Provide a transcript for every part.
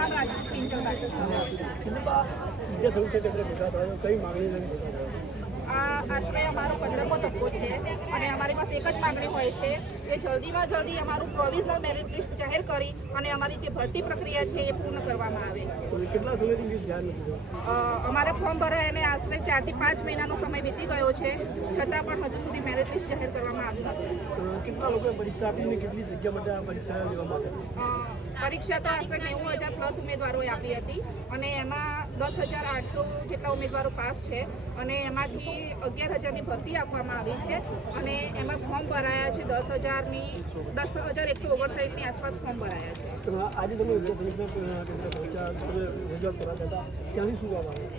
નામ રાજુ પિંજલભાઈ. કઈ માંગણી આશરે અમારો 15મો તબક્કો છે અને અમારી પાસે એક જ માંગણી હોય છે કે જલ્દીમાં જલ્દી અમારું પ્રોવિઝનલ મેરિટ લિસ્ટ જાહેર કરી અને અમારી જે ભરતી પ્રક્રિયા છે એ પૂર્ણ કરવામાં આવે. કેટલા સમયથી ધ્યાન નથી અમારે ફોર્મ ભરાય અને આશરે 4 થી 5 મહિનાનો સમય વીતી ગયો છે, છતાં પણ હજુ સુધી મેરિટ લિસ્ટ જાહેર કરવામાં આવ્યું નથી. કેટલા લોકોએ પરીક્ષા આપી અને કેટલી જગ્યા માટે આ પરીક્ષા લેવામાં આવી? પરીક્ષા તો આશરે 90,000 પ્લસ ઉમેદવારોએ આપી હતી અને એમાં 10,800 જેટલા ઉમેદવારો પાસ છે અને એમાંથી 11,000ની ભરતી આપવામાં આવી છે અને એમાં ફોર્મ ભરાયા છે 10,159ની આસપાસ ફોર્મ ભરાયા છે. આજે તમે સમીક્ષા કેન્દ્ર પહોંચ્યા, રજૂઆત કરવા હતા, ત્યાંથી શું જવાબ આવ્યો?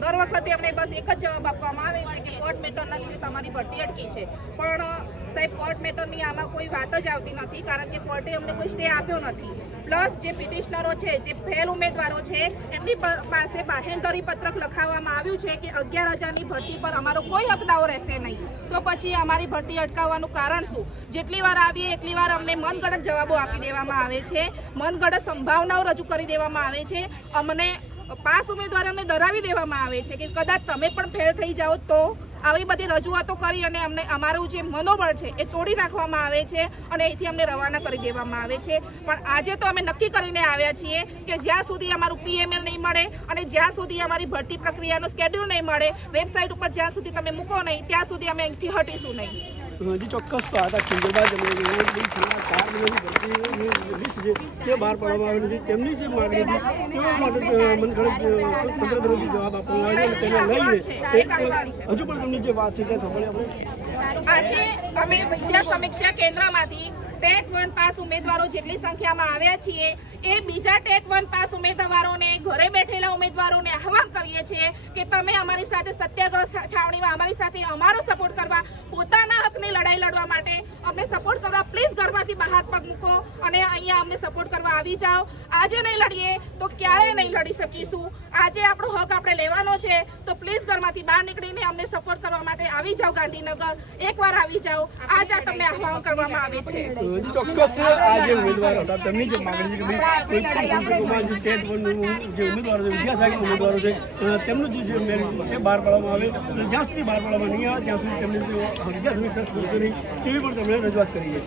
દર વખતે અમને બસ એક જ જવાબ આપવામાં આવે છે કે કોર્ટ મેટરના લીધે તમારી ભરતી અટકી છે, પણ સાહેબ કોર્ટ મેટરની આમાં કોઈ વાત જ આવતી નથી, કારણ કે કોર્ટે અમને કોઈ સ્ટે આપ્યો નથી. પ્લસ જે પિટિશનરો છે, જે ફેલ ઉમેદવારો છે, એમની પાસે બાહેંધરી પત્રક લખાવવામાં આવ્યું છે કે 11,000ની ભરતી પર અમારો કોઈ હક દાવો રહેશે નહીં. તો પછી અમારી ભરતી અટકાવવાનું કારણ શું? જેટલી વાર આવીએ એટલી વાર અમને મનગઢંત જવાબો આપી દેવામાં આવે છે, મનગઢંત સંભાવનાઓ રજૂ કરી દેવામાં આવે છે. અમને પાસ ઉમેદવારોને ડરાવી દેવામાં આવે છે કે કદાચ તમે પણ ફેલ થઈ જાઓ તો. આવી બધી રજૂઆતો કરી અને અમને અમારું જે મનોબળ છે એ તોડી નાખવામાં આવે છે અને અહીંથી અમને રવાના કરી દેવામાં આવે છે. પણ આજે તો અમે નક્કી કરીને આવ્યા છીએ કે જ્યાં સુધી અમારું PML નહીં મળે અને જ્યાં સુધી અમારી ભરતી પ્રક્રિયાનો સ્કેડ્યુલ નહીં મળે, વેબસાઇટ ઉપર જ્યાં સુધી તમે મૂકો નહીં, ત્યાં સુધી અમે અહીંથી હટીશું નહીં. હજી ચોક્કસ તો હતા કિંજલભાઈ લિસ્ટ છે તે બહાર પાડવામાં આવી નથી. તેમની જે માંગણી હતી તેઓ માટે મનગઢંત તંત્ર તરફથી જવાબ આપવામાં આવ્યો અને તેને લઈને હજુ પણ તેમની જે વાત છે તે સાંભળી આપણે. આજે અમે વિદ્યા સમીક્ષા કેન્દ્રમાંથી ટેટ 1 પાસ ઉમેદવારો જેટલી સંખ્યામાં આવ્યા છીએ એ બીજા ટેટ 1 પાસ ઉમેદવારોને, ઘરે બેઠેલા ઉમેદવારોને આહવાન કરીએ છીએ કે તમે અમારી સાથે સત્યાગ્રહ છાવણીમાં અમારી સાથે અમારો સપોર્ટ કરવા, પોતાના હકની લડાઈ લડવા માટે અમને સપોર્ટ કરવા પ્લીઝ ઘરમાંથી બહાર પગ મૂકો અને અહીંયા અમને સપોર્ટ કરવા આવી જાઓ. આજે નહીં લડીએ તો ક્યારેય નહીં લડી શકીશું. આજે આપણો હક આપણે લેવાનો છે તો પ્લીઝ ઘરમાંથી બહાર નીકળીને અમને સપોર્ટ કરવા માટે આવી જાઓ. ગાંધીનગર એકવાર આવી જાઓ. આજ આ તમને આહવાન કરવામાં આવે છે. ચોક્કસ આ જે ઉમેદવારો હતા તેમની જે માંગણી છે કે કોઈ પણ સંજોગોમાં જે ટેટ 1 જે ઉમેદવારો છે, વિદ્યાસાગર ઉમેદવારો છે, તેમનું જે મેરિટ એ બહાર પાડવામાં આવે અને જ્યાં સુધી બહાર પાડવામાં નહીં આવે ત્યાં સુધી તેમની વિદ્યા સમીક્ષા છોડશે નહીં તેવી પણ તેમણે રજૂઆત કરી છે.